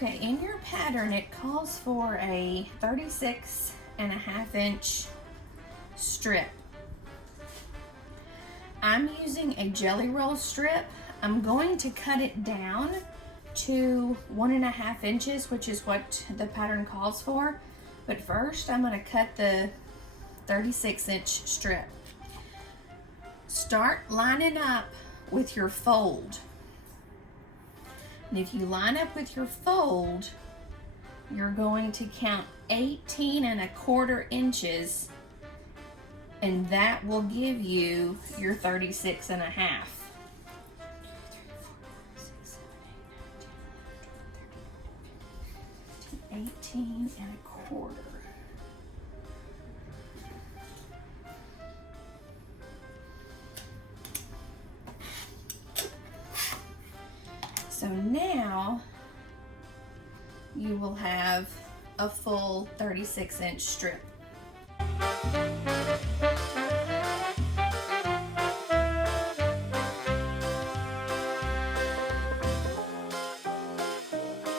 Okay, in your pattern it calls for a 36.5 inch strip. I'm using a jelly roll strip. I'm going to cut it down to 1.5 inches, which is what the pattern calls for. But first I'm going to cut the 36-inch strip. Start lining up with your fold. And if you line up with your fold, you're going to count 18.25 inches, and that will give you your 36.5. 18.25. So now you will have a full 36-inch strip.